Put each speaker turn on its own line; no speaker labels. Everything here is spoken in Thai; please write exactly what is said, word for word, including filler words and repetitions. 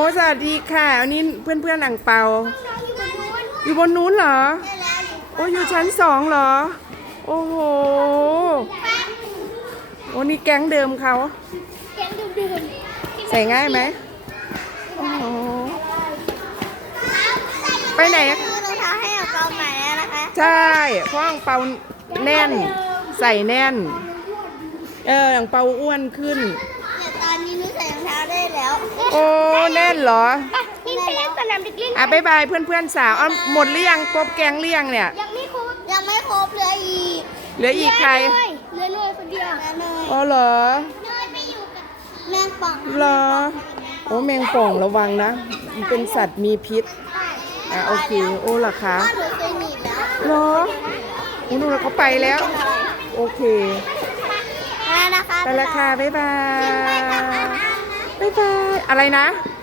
สวัสดีค่ะอันนี้เพื่อนเพื่อนอ่างเปาอยู่บนนู้นเหรอโอ้อยู่ชั้นสองเหรอโอ้โหโอ้นี่แก๊งเดิมเขาใส่ง่ายไหมโอ้โหไปไหนอะ
คือรองเท้าให้อ่างเปาใหม่แล้วนะคะ
ใช่เพราะอ่างเปาแน่นใส่แน่นเอออ่างเปาอ้วนขึ้น
แต่ตอนนี้หนูใส่รองเท้าได้แล้ว
โอ้แน่นเหรอ
นี่ไปเล่นสนามเด็กเล่น
อ่ะบ๊ายบายเพื่อนเพื่อนสาวอ่ะหมดหรือยังครบแก๊งหรือยังเนี่ย
ยังไม่ครบยังไม่ครบเหลืออีก
เหลืออีกใคร
เหลือเนยคนเดียวเนย
อ๋อเหรอ
เนยไปอยู่กับแมงป่อง
เหรอโอ้แมงป่องระวังนะมันเป็นสัตว์มีพิษอ่ะโอเคโอ้เหรอคะ
พ่อหนูเคยหนีบแล้ว
เหรอโอ้หนูเขาไปแล้วโอเค
แล้วนะคะ
ไปละค่ะบ๊ายบายบ๊ายบายอะไรนะ